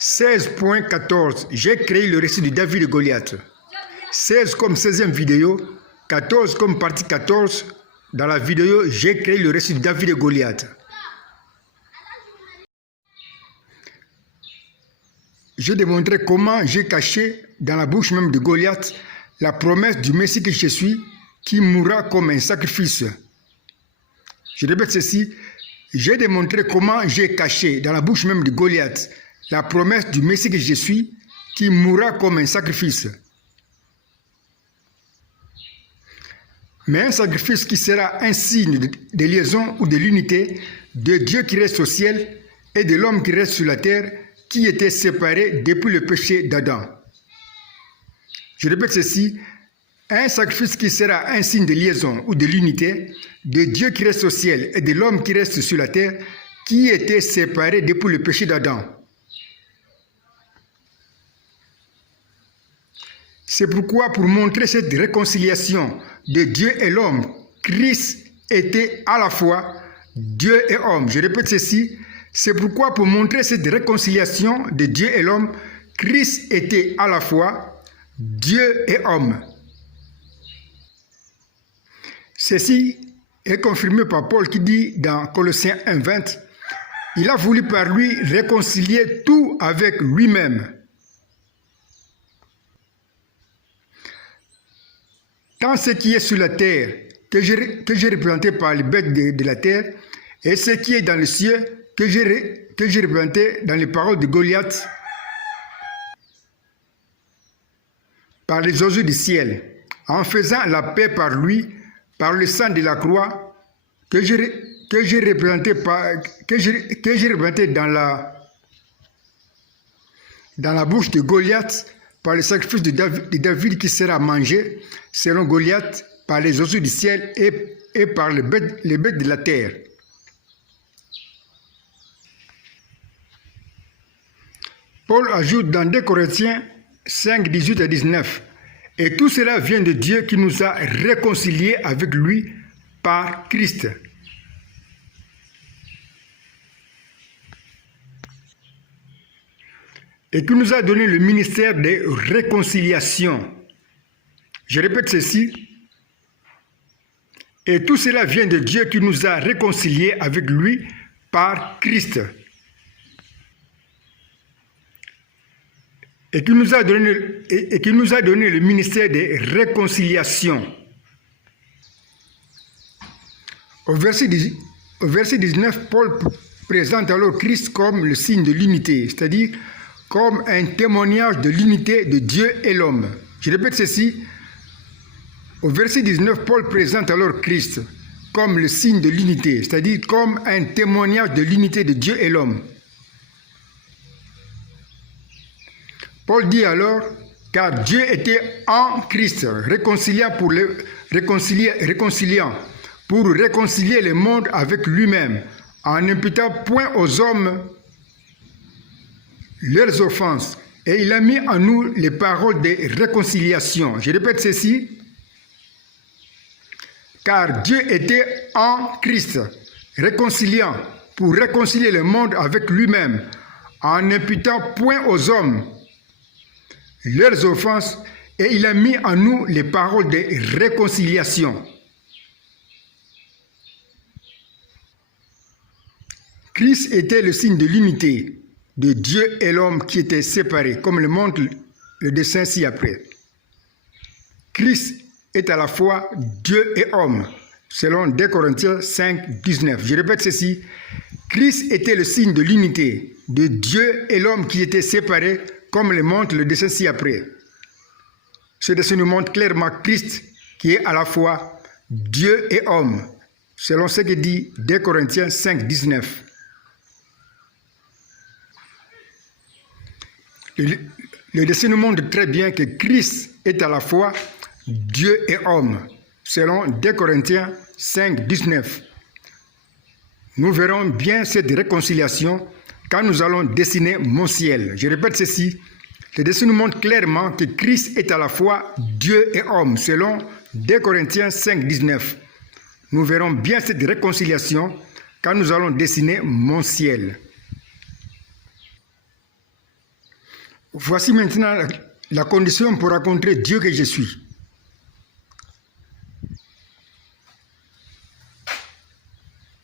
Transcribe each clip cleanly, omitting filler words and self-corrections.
16.14. J'ai créé le récit de David et Goliath. 16 comme 16e vidéo, 14 comme partie 14. Dans la vidéo, j'ai créé le récit de David et Goliath. J'ai démontré comment j'ai caché dans la bouche même de Goliath la promesse du Messie que je suis, qui mourra comme un sacrifice. Je répète ceci, j'ai démontré comment j'ai caché dans la bouche même de Goliath la promesse du Messie que je suis, qui mourra comme un sacrifice. Mais un sacrifice qui sera un signe de liaison ou de l'unité de Dieu qui reste au ciel et de l'homme qui reste sur la terre, qui était séparé depuis le péché d'Adam. Je répète ceci, un sacrifice qui sera un signe de liaison ou de l'unité de Dieu qui reste au ciel et de l'homme qui reste sur la terre, qui était séparé depuis le péché d'Adam. C'est pourquoi, pour montrer cette réconciliation de Dieu et l'homme, Christ était à la fois Dieu et homme. Je répète ceci, c'est pourquoi, pour montrer cette réconciliation de Dieu et l'homme, Christ était à la fois Dieu et homme. Ceci est confirmé par Paul qui dit dans Colossiens 1:20, « Il a voulu par lui réconcilier tout avec lui-même. » Tant ce qui est sur la terre, que j'ai représenté par les bêtes de la terre, et ce qui est dans le ciel, que j'ai représenté dans les paroles de Goliath, par les oiseaux du ciel, en faisant la paix par lui, par le sang de la croix, que j'ai représenté dans la bouche de Goliath, par le sacrifice de David qui sera mangé, selon Goliath, par les oiseaux du ciel et par les bêtes de la terre. Paul ajoute dans 2 Corinthiens 5, 18 à 19, « Et tout cela vient de Dieu qui nous a réconciliés avec lui par Christ. » Et qui nous a donné le ministère de réconciliation. Je répète ceci. Et tout cela vient de Dieu qui nous a réconciliés avec lui par Christ. Et qui nous a donné le ministère de réconciliation. Au verset 19, Paul présente alors Christ comme le signe de l'unité, c'est-à-dire comme un témoignage de l'unité de Dieu et l'homme. Je répète ceci. Au verset 19, Paul présente alors Christ comme le signe de l'unité, c'est-à-dire comme un témoignage de l'unité de Dieu et l'homme. Paul dit alors, car Dieu était en Christ, réconciliant pour réconcilier le monde avec lui-même, en n'imputant point aux hommes leurs offenses. Et il a mis en nous les paroles de réconciliation. Je répète ceci. Car Dieu était en Christ, réconciliant pour réconcilier le monde avec lui-même, en n'imputant point aux hommes leurs offenses, et il a mis en nous les paroles de réconciliation. Christ était le signe de l'unité de Dieu et l'homme qui étaient séparés, comme le montre le dessin ci-après. Christ est à la fois Dieu et homme, selon 2 Corinthiens 5, 19. Je répète ceci, Christ était le signe de l'unité de Dieu et l'homme qui étaient séparés, comme le montre le dessin ci-après. Ce dessin nous montre clairement Christ qui est à la fois Dieu et homme, selon ce que dit 2 Corinthiens 5, 19. Le dessin nous montre très bien que Christ est à la fois Dieu et homme, selon 2 Corinthiens 5, 19. Nous verrons bien cette réconciliation quand nous allons dessiner mon ciel. Je répète ceci, le dessin nous montre clairement que Christ est à la fois Dieu et homme, selon 2 Corinthiens 5, 19. Nous verrons bien cette réconciliation quand nous allons dessiner mon ciel. Voici maintenant la condition pour rencontrer Dieu que je suis.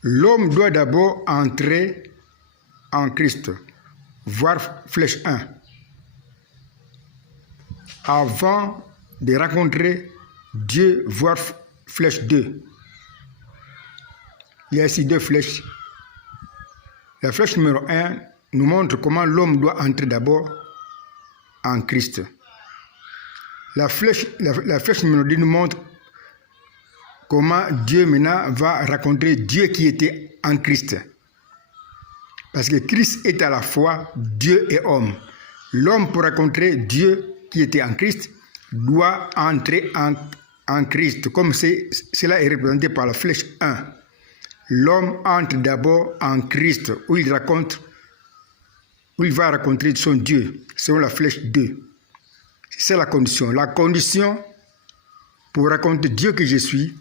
L'homme doit d'abord entrer en Christ, voir flèche 1, avant de rencontrer Dieu, voir flèche 2. Il y a ici 2 flèches. La flèche numéro 1 nous montre comment l'homme doit entrer d'abord en Christ. La flèche numéro 2 nous montre comment Dieu maintenant va rencontrer Dieu qui était en Christ. Parce que Christ est à la fois Dieu et homme. L'homme, pour rencontrer Dieu qui était en Christ, doit entrer en Christ, comme cela est représenté par la flèche 1. L'homme entre d'abord en Christ, où il va rencontrer son Dieu, selon la flèche 2. C'est la condition. La condition pour rencontrer Dieu que je suis,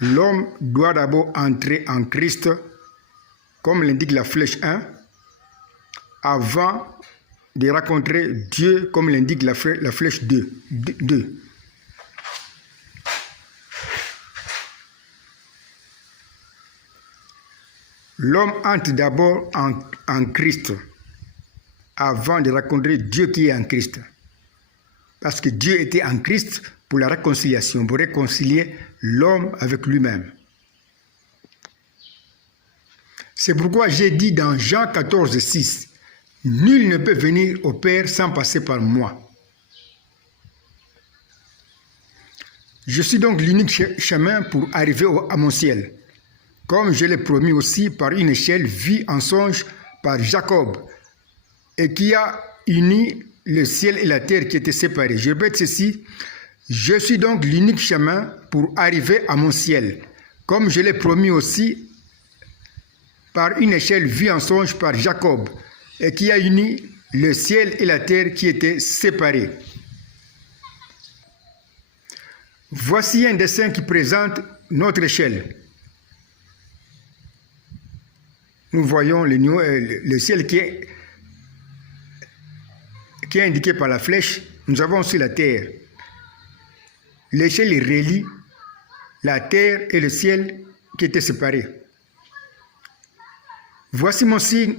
l'homme doit d'abord entrer en Christ, comme l'indique la flèche 1, avant de rencontrer Dieu, comme l'indique la flèche 2. L'homme entre d'abord en Christ, avant de rencontrer Dieu qui est en Christ. Parce que Dieu était en Christ pour la réconciliation, pour réconcilier l'homme avec lui-même. C'est pourquoi j'ai dit dans Jean 14, 6, « Nul ne peut venir au Père sans passer par moi. » Je suis donc l'unique chemin pour arriver à mon ciel, comme je l'ai promis aussi par une échelle vue en songe par Jacob, et qui a uni le ciel et la terre qui étaient séparés. Je répète ceci, je suis donc l'unique chemin pour arriver à mon ciel, comme je l'ai promis aussi par une échelle vue en songe par Jacob, et qui a uni le ciel et la terre qui étaient séparés. Voici un dessin qui présente notre échelle. Nous voyons le ciel qui est indiqué par la flèche. Nous avons aussi la terre. L'échelle relie la terre et le ciel qui étaient séparés. Voici mon signe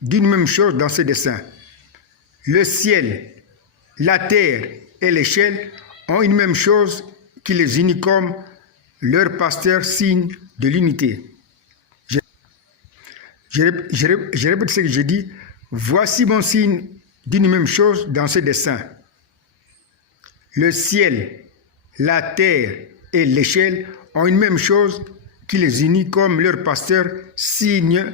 d'une même chose dans ce dessin. Le ciel, la terre et l'échelle ont une même chose qui les unit comme leur pasteur signe de l'unité. Je répète ce que je dis. Voici mon signe d'une même chose dans ce dessin. Le ciel, la terre et l'échelle ont une même chose qui les unit comme leur pasteur signe.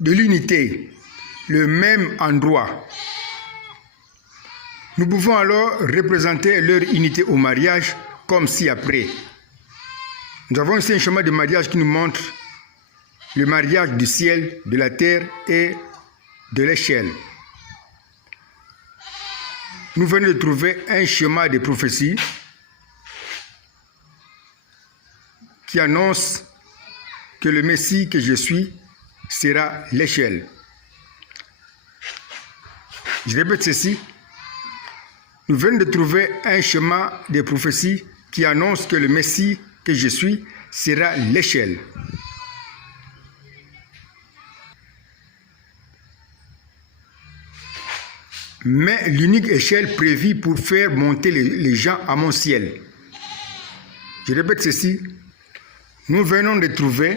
De l'unité, le même endroit. Nous pouvons alors représenter leur unité au mariage comme ci-après. Nous avons ici un schéma de mariage qui nous montre le mariage du ciel, de la terre et de l'échelle. Nous venons de trouver un schéma de prophétie qui annonce que le Messie que je suis sera l'échelle. Je répète ceci. Nous venons de trouver un schéma de prophétie qui annonce que le Messie que je suis sera l'échelle. Mais l'unique échelle prévue pour faire monter les gens à mon ciel. Je répète ceci. Nous venons de trouver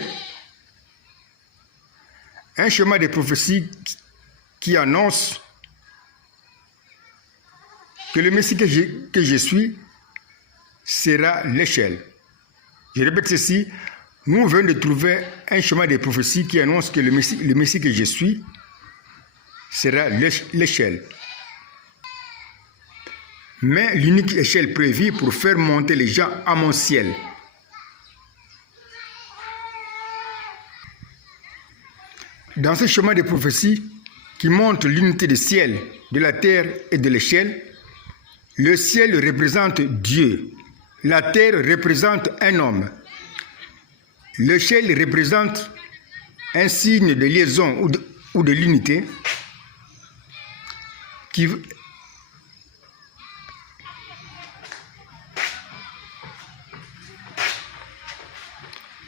un schéma de prophétie qui annonce que le Messie que je suis sera l'échelle. Je répète ceci, nous venons de trouver un schéma de prophétie qui annonce que le Messie que je suis sera l'échelle. mais l'unique échelle prévue pour faire monter les gens à mon ciel. Dans ce chemin de prophétie qui montre l'unité du ciel, de la terre et de l'échelle, le ciel représente Dieu, la terre représente un homme, l'échelle représente un signe de liaison ou de l'unité qui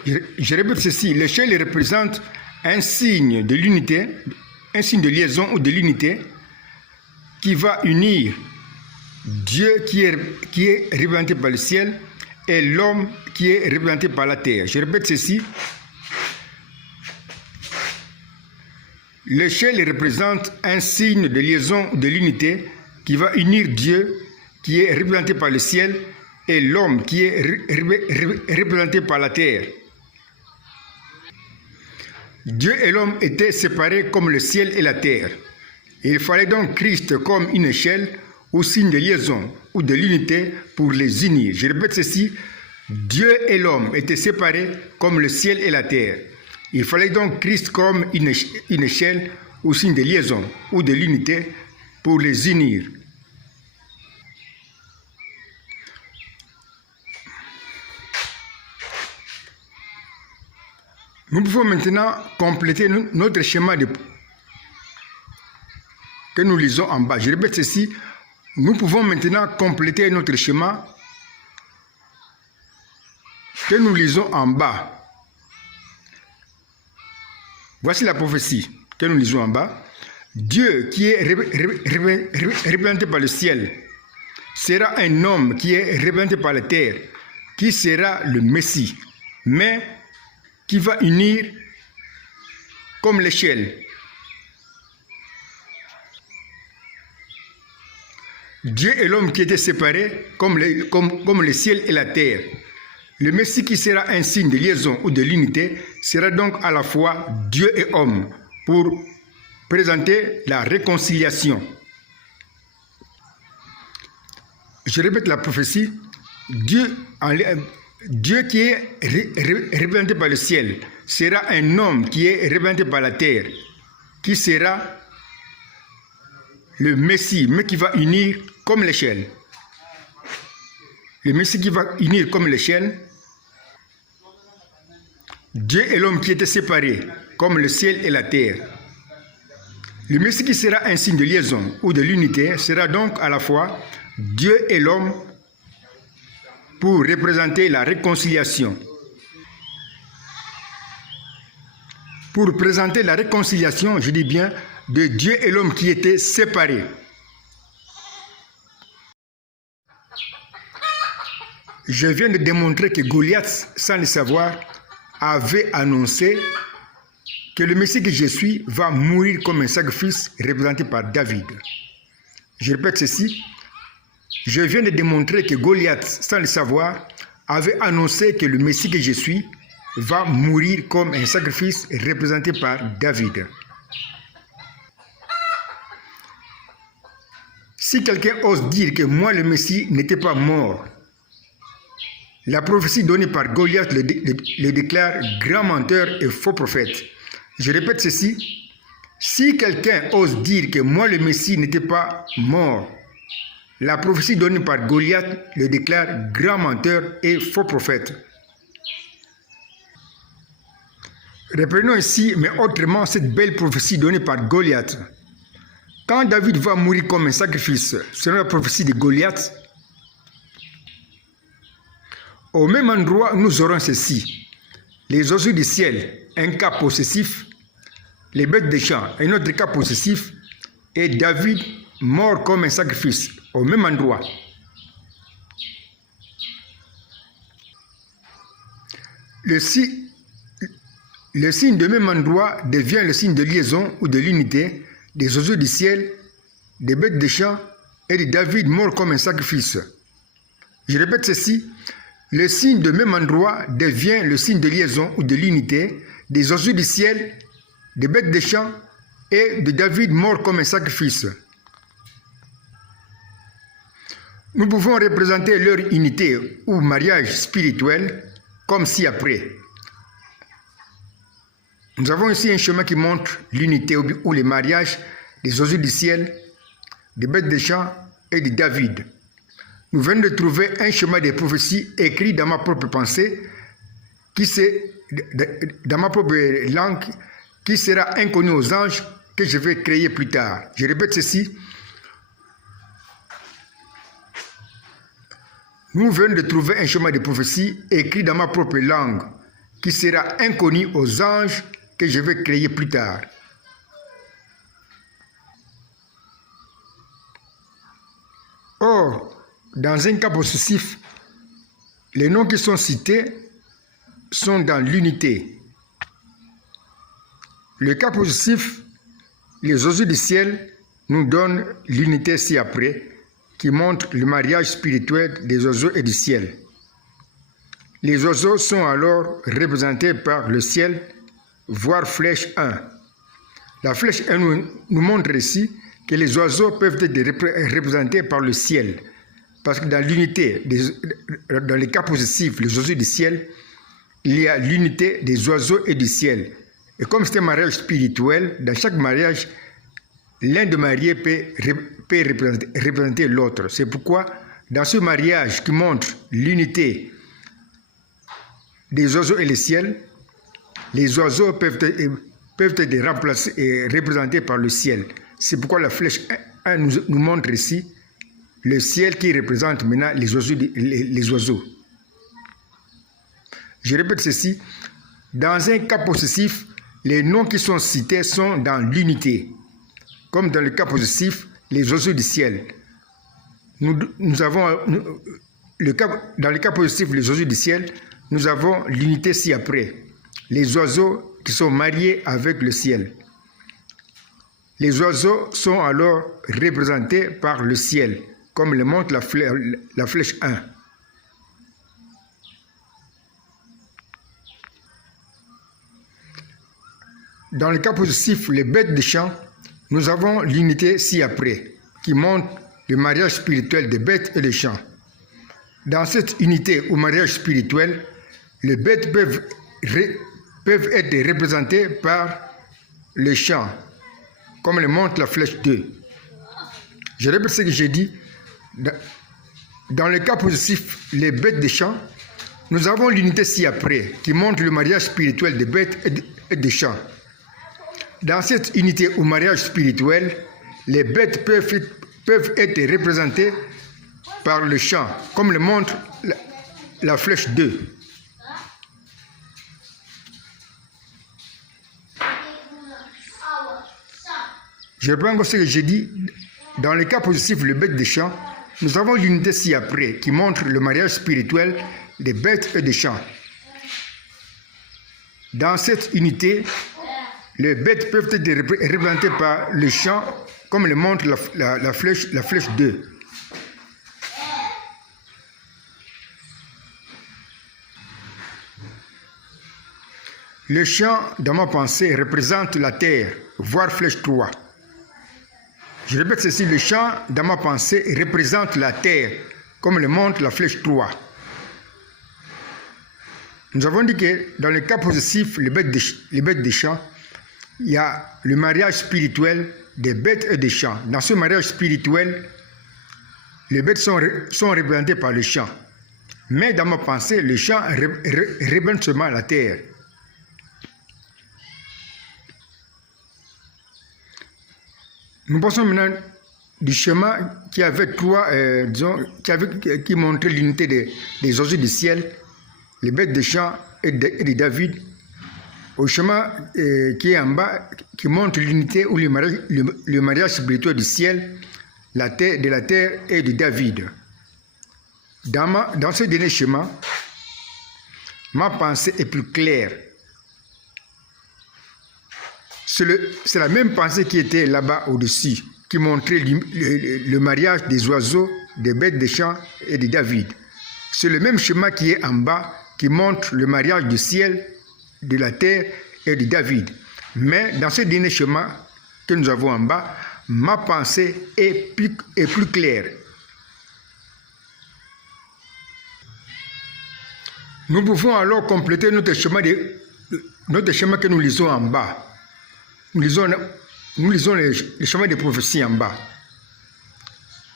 Je répète ceci, l'échelle représente un signe de l'unité, un signe de liaison ou de l'unité qui va unir Dieu qui est représenté par le ciel et l'homme qui est représenté par la terre. Je répète ceci. L'échelle représente un signe de liaison de l'unité qui va unir Dieu qui est représenté par le ciel et l'homme qui est représenté par la terre. Dieu et l'homme étaient séparés comme le ciel et la terre. Il fallait donc Christ comme une échelle ou signe de liaison ou de l'unité pour les unir. Je répète ceci, Dieu et l'homme étaient séparés comme le ciel et la terre. Il fallait donc Christ comme une échelle ou signe de liaison ou de l'unité pour les unir. Nous pouvons maintenant compléter notre schéma que nous lisons en bas. Je répète ceci, nous pouvons maintenant compléter notre schéma que nous lisons en bas. Voici la prophétie que nous lisons en bas. Dieu qui est représenté par le ciel sera un homme qui est représenté par la terre, qui sera le Messie, mais qui va unir comme l'échelle. Dieu et l'homme qui étaient séparés comme le ciel et la terre. Le Messie qui sera un signe de liaison ou de l'unité sera donc à la fois Dieu et homme pour présenter la réconciliation. Je répète la prophétie, Dieu qui est représenté par le ciel sera un homme qui est représenté par la terre, qui sera le Messie, mais qui va unir comme l'échelle. Le Messie qui va unir comme l'échelle, Dieu et l'homme qui étaient séparés comme le ciel et la terre. Le Messie qui sera un signe de liaison ou de l'unité sera donc à la fois Dieu et l'homme pour représenter la réconciliation. Pour présenter la réconciliation, je dis bien, de Dieu et l'homme qui étaient séparés. Je viens de démontrer que Goliath, sans le savoir, avait annoncé que le Messie que je suis va mourir comme un sacrifice représenté par David. Je répète ceci. Je viens de démontrer que Goliath, sans le savoir, avait annoncé que le Messie que je suis va mourir comme un sacrifice représenté par David. Si quelqu'un ose dire que moi, le Messie, n'était pas mort, la prophétie donnée par Goliath le déclare grand menteur et faux prophète. Je répète ceci. Si quelqu'un ose dire que moi, le Messie, n'était pas mort, la prophétie donnée par Goliath le déclare grand menteur et faux prophète. Reprenons ici, mais autrement, cette belle prophétie donnée par Goliath. Quand David va mourir comme un sacrifice, selon la prophétie de Goliath, au même endroit, nous aurons ceci. Les oiseaux du ciel, un cas possessif, les bêtes des champs, un autre cas possessif, et David mort comme un sacrifice, au même endroit. Le signe de même endroit devient le signe de liaison ou de l'unité des oiseaux du ciel, des bêtes des champs et de David mort comme un sacrifice. Je répète ceci. Le signe de même endroit devient le signe de liaison ou de l'unité des oiseaux du ciel, des bêtes des champs et de David mort comme un sacrifice. Nous pouvons représenter leur unité ou mariage spirituel comme ci-après. Nous avons ici un chemin qui montre l'unité ou le mariage des oiseaux du ciel, des bêtes des champs et de David. Nous venons de trouver un chemin de prophétie écrit dans ma propre pensée, dans ma propre langue, qui sera inconnu aux anges que je vais créer plus tard. Je répète ceci. Nous venons de trouver un chemin de prophétie écrit dans ma propre langue, qui sera inconnu aux anges que je vais créer plus tard. Or, dans un cas possessif, les noms qui sont cités sont dans l'unité. Le cas possessif, les oiseaux du ciel nous donnent l'unité ci-après, qui montre le mariage spirituel des oiseaux et du ciel. Les oiseaux sont alors représentés par le ciel, voire flèche 1. La flèche 1 nous montre ici que les oiseaux peuvent être représentés par le ciel. Parce que dans l'unité, dans les cas positifs, les oiseaux du ciel, il y a l'unité des oiseaux et du ciel. Et comme c'est un mariage spirituel, dans chaque mariage, l'un des mariés peut représenter l'autre. C'est pourquoi, dans ce mariage qui montre l'unité des oiseaux et le ciel, les oiseaux peuvent être remplacés et représentés par le ciel. C'est pourquoi la flèche 1 nous montre ici le ciel qui représente maintenant les oiseaux. Je répète ceci. Dans un cas possessif, les noms qui sont cités sont dans l'unité. Comme dans le cas possessif, les oiseaux du ciel. Nous avons, dans le cas possessif, les oiseaux du ciel, nous avons l'unité ci-après. Les oiseaux qui sont mariés avec le ciel. Les oiseaux sont alors représentés par le ciel, comme le montre la flèche 1. Dans le cas positif, les bêtes des champs, nous avons l'unité ci-après, qui montre le mariage spirituel des bêtes et des champs. Dans cette unité ou mariage spirituel, les bêtes peuvent être représentées par les champs, comme le montre la flèche 2. Je répète ce que j'ai dit. Dans le cas positif, les bêtes des champs, nous avons l'unité ci-après, qui montre le mariage spirituel des bêtes et des champs. Dans cette unité ou mariage spirituel, les bêtes peuvent être représentées par le champ, comme le montre la flèche 2. Je reprends encore ce que j'ai dit. Dans le cas positif, le bête des champs, nous avons l'unité ci-après qui montre le mariage spirituel des bêtes et des champs. Dans cette unité, les bêtes peuvent être représentées par le champ, comme le montre la flèche 2. Le champ, dans ma pensée, représente la terre, voire flèche 3. Je répète ceci, le champ, dans ma pensée, représente la terre, comme le montre la flèche 3. Nous avons dit que dans le cas positif, les bêtes des champs, il y a le mariage spirituel des bêtes et des champs. Dans ce mariage spirituel, les bêtes sont représentées par le champ. Mais dans ma pensée, le champ représente seulement la terre. Nous passons maintenant du schéma qui avait qui montrait l'unité des oiseaux du ciel, les bêtes des champs et de David, au schéma qui est en bas, qui montre l'unité ou le mariage spirituel du ciel, de la terre et de David. Dans ce dernier schéma, ma pensée est plus claire. C'est la même pensée qui était là-bas au-dessus, qui montrait le mariage des oiseaux, des bêtes des champs et de David. C'est le même schéma qui est en bas, qui montre le mariage du ciel, de la terre et de David. Mais dans ce dernier schéma que nous avons en bas, ma pensée est plus claire. Nous pouvons alors compléter notre chemin que nous lisons en bas. Nous lisons le chemin des prophéties en bas.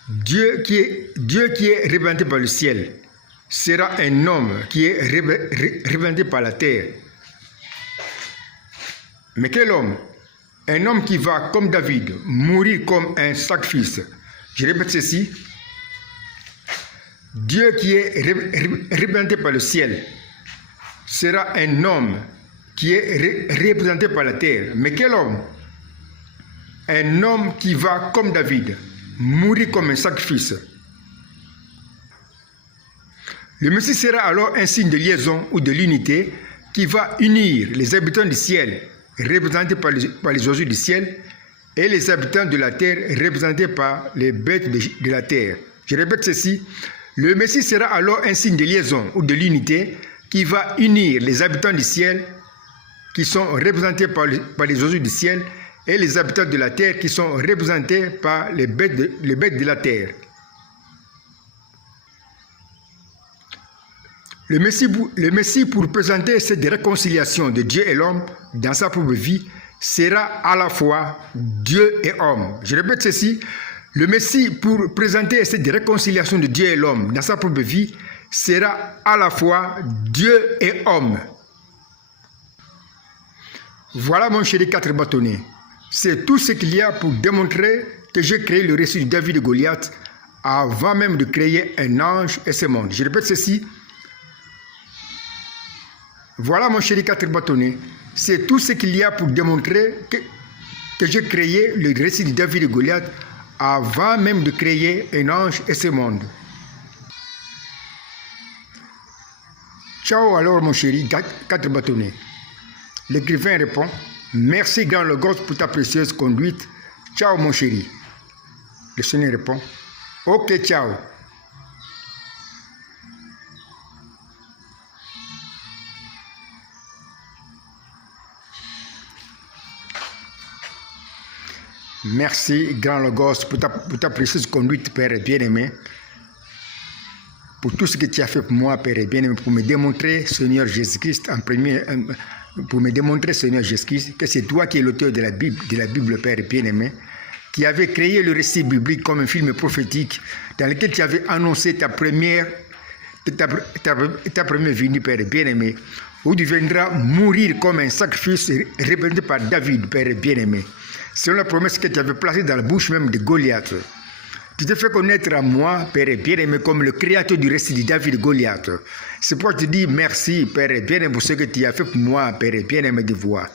Dieu qui est représenté par le ciel sera un homme qui est représenté par la terre. Mais quel homme? Un homme qui va, comme David, mourir comme un sacrifice. Je répète ceci. Dieu qui est représenté par le ciel sera un homme qui est représenté par la terre. Mais quel homme? Un homme qui va, comme David, mourir comme un sacrifice. Le Messie sera alors un signe de liaison ou de l'unité qui va unir les habitants du ciel, représentés par les oiseaux du ciel, et les habitants de la terre, représentés par les bêtes de la terre. Je répète ceci. Le Messie sera alors un signe de liaison ou de l'unité qui va unir les habitants du ciel qui sont représentés par les oiseaux du ciel et les habitants de la terre qui sont représentés par les bêtes de la terre. Le Messie, pour présenter cette réconciliation de Dieu et l'homme dans sa propre vie, sera à la fois Dieu et homme. Je répète ceci. Le Messie, pour présenter cette réconciliation de Dieu et l'homme dans sa propre vie, sera à la fois Dieu et homme. Voilà mon chéri 4 bâtonnets. C'est tout ce qu'il y a pour démontrer que j'ai créé le récit de David et Goliath avant même de créer un ange et ce monde. Je répète ceci. Voilà mon chéri 4 bâtonnets. C'est tout ce qu'il y a pour démontrer que j'ai créé le récit de David et Goliath avant même de créer un ange et ce monde. Ciao alors mon chéri 4 bâtonnets. L'écrivain répond, merci grand Logos pour ta précieuse conduite. Ciao mon chéri. Le Seigneur répond, ok ciao. Merci, grand Logos, pour ta précieuse conduite, Père bien-aimé. Pour tout ce que tu as fait pour moi, Père bien-aimé, pour me démontrer, Seigneur Jésus-Christ, pour me démontrer, Seigneur Jésus-Christ, que c'est toi qui es l'auteur de la Bible, Père bien-aimé, qui avait créé le récit biblique comme un film prophétique dans lequel tu avais annoncé ta première venue, Père bien-aimé, où tu viendras mourir comme un sacrifice représenté par David, Père bien-aimé. Selon la promesse que tu avais placée dans la bouche même de Goliath. Tu te fais connaître à moi, Père bien-aimé, comme le créateur du récit de David et Goliath. C'est pourquoi je te dis merci, Père bien-aimé, pour ce que tu as fait pour moi, Père bien-aimé de voix.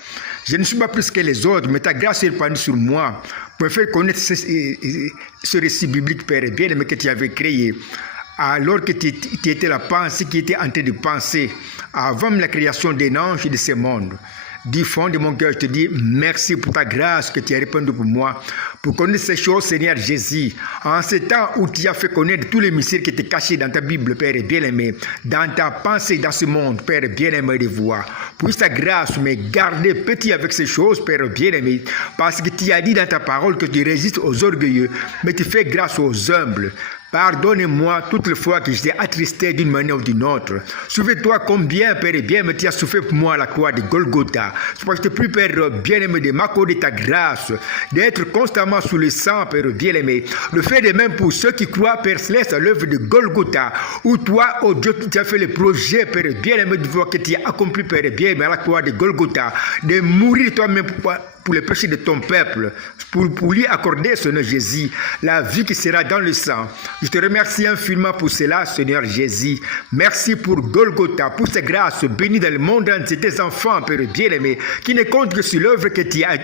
Je ne suis pas plus que les autres, mais ta grâce est répandue sur moi pour me faire connaître ce récit biblique, Père bien-aimé, que tu avais créé. Alors que tu étais la pensée qui était en train de penser avant la création des anges et de ce monde. Du fond de mon cœur, je te dis merci pour ta grâce que tu as répandue pour moi, pour connaître ces choses, Seigneur Jésus. En ce temps où tu as fait connaître tous les mystères qui étaient cachés dans ta Bible, Père bien-aimé, dans ta pensée, dans ce monde, Père bien-aimé de voix. Puisse ta grâce me garder petit avec ces choses, Père bien-aimé, parce que tu as dit dans ta parole que tu résistes aux orgueilleux, mais tu fais grâce aux humbles. Pardonne-moi toutes les fois que j'étais attristé d'une manière ou d'une autre. Souviens-toi combien, Père bien-aimé, tu as souffert pour moi à la croix de Golgotha. C'est parce que je te prie, Père bien-aimé, de m'accorder ta grâce, d'être constamment sous le sang, Père bien-aimé. Le fait de même pour ceux qui croient, Père céleste, à l'œuvre de Golgotha, où toi, oh Dieu, tu as fait le projet, Père bien-aimé, de voir que tu as accompli, Père bien-aimé, à la croix de Golgotha, de mourir toi-même pour les péchés de ton peuple, pour lui accorder, Seigneur Jésus, la vie qui sera dans le sang. Je te remercie infiniment pour cela, Seigneur Jésus. Merci pour Golgotha, pour ces grâces bénies dans le monde entier, tes enfants, Père bien-aimé, qui ne comptent que sur l'œuvre que tu as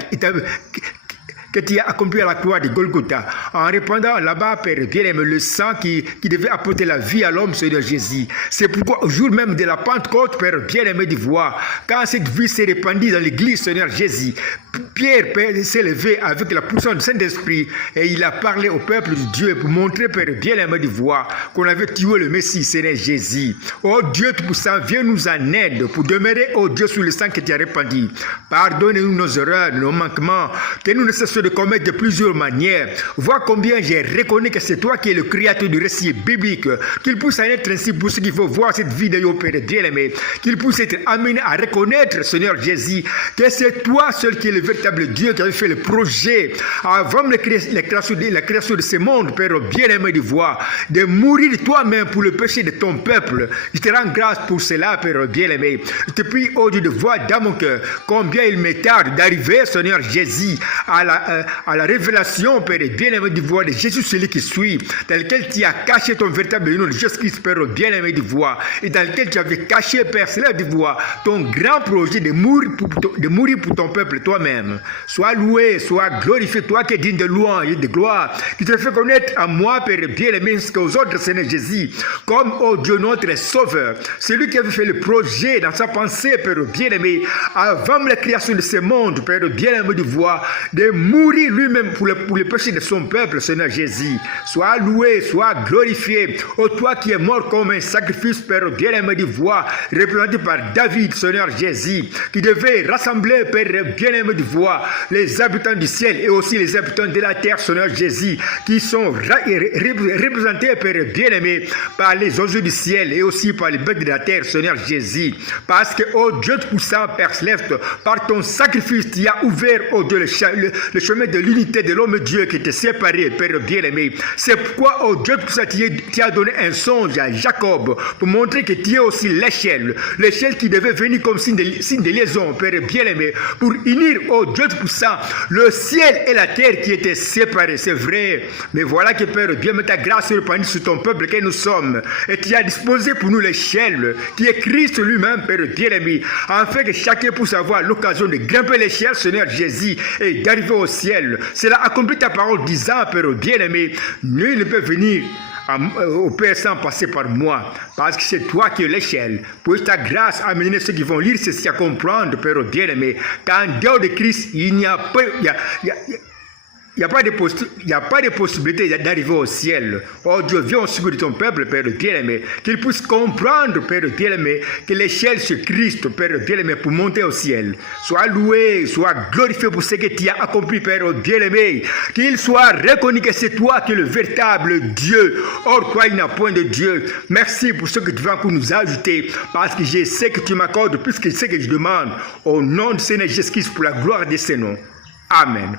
accompli à la croix de Golgotha, en répandant là-bas, Père bien-aimé, le sang qui devait apporter la vie à l'homme, Seigneur Jésus. C'est pourquoi, au jour même de la Pentecôte, Père bien-aimé de voir, quand cette vie s'est répandue dans l'église, Seigneur Jésus, Pierre, Père, s'est levé avec la puissance du Saint-Esprit et il a parlé au peuple de Dieu pour montrer, Père bien-aimé de voir, qu'on avait tué le Messie, Seigneur Jésus. Oh Dieu Tout-Puissant, viens nous en aide pour demeurer, oh Dieu, sous le sang que tu as répandu. Pardonne-nous nos erreurs, nos manquements, que nous ne cessons de commettre de plusieurs manières. Vois combien j'ai reconnu que c'est toi qui es le créateur du récit biblique. Qu'il puisse en être ainsi pour ceux qui vont voir cette vidéo, Père bien-aimé. Qu'il puisse être amené à reconnaître, Seigneur Jésus, que c'est toi seul qui est le véritable Dieu qui avait fait le projet avant la création de ce monde, Père bien-aimé, de voir, de mourir de toi-même pour le péché de ton peuple. Je te rends grâce pour cela, Père bien-aimé. Je te prie, oh Dieu, de voir dans mon cœur combien il me tarde d'arriver, Seigneur Jésus, à la révélation, Père bien-aimé, de voir de Jésus, celui qui suit, dans lequel tu as caché ton véritable nom de Jésus-Christ, Père bien-aimé, de voir, et dans lequel tu avais caché, Père, cela de voir ton grand projet de mourir pour ton peuple toi-même. Sois loué, sois glorifié, toi qui es digne de louange et de gloire, qui te fait connaître à moi, Père bien-aimé, ainsi qu'aux autres, Seigneur Jésus, comme, oh Dieu, notre Sauveur, celui qui avait fait le projet dans sa pensée, Père bien-aimé, avant la création de ce monde, Père bien-aimé, de voir, de mourir lui-même pour le péché de son peuple, Seigneur Jésus. Sois loué, sois glorifié, oh toi qui es mort comme un sacrifice, Père bien-aimé, de voir, représenté par David, Seigneur Jésus, qui devait rassembler, Père bien-aimé, de voir, les habitants du ciel et aussi les habitants de la terre, Seigneur Jésus, qui sont représentés, Père bien-aimé, par les oiseaux du ciel et aussi par les bêtes de la terre, Seigneur Jésus. Parce que, oh Dieu Tout-Puissant, Père Céleste, par ton sacrifice, tu as ouvert, oh Dieu, le chemin de l'unité de l'homme Dieu qui était séparé, Père bien-aimé. C'est pourquoi, oh Dieu Tout-Puissant, tu as donné un songe à Jacob pour montrer que tu es aussi l'échelle qui devait venir comme signe de liaison, Père bien-aimé, pour unir, oh Dieu Tout-Puissant, le ciel et la terre qui étaient séparés, c'est vrai. Mais voilà que, Père bien, ta grâce est répandue sur ton peuple que nous sommes. Et tu as disposé pour nous l'échelle, qui est Christ lui-même, Père bien-aimé, afin que chacun puisse avoir l'occasion de grimper l'échelle, Seigneur Jésus, et d'arriver au ciel. Cela accomplit ta parole disant, Père bien-aimé, nul ne peut venir au Père sans passer par moi, parce que c'est toi qui es l'échelle. Pour ta grâce, amener ceux qui vont lire ceci à comprendre, Père bien-aimé, qu'en dehors de Christ, il n'y a pas... Il n'y a pas de possibilité d'arriver au ciel. Oh Dieu, viens au secours de ton peuple, Père bien-aimé, qu'il puisse comprendre, Père bien-aimé, que l'échelle c'est Christ, Père bien-aimé, pour monter au ciel. Sois loué, sois glorifié pour ce que tu as accompli, Père bien-aimé. Qu'il soit reconnu que c'est toi qui es le véritable Dieu. Or, toi, il n'y a point de Dieu. Merci pour ce que tu vas encore nous ajouter, parce que je sais que tu m'accordes plus que ce que je demande. Au nom de Seigneur Jésus-Christ, pour la gloire de ce nom. Amen.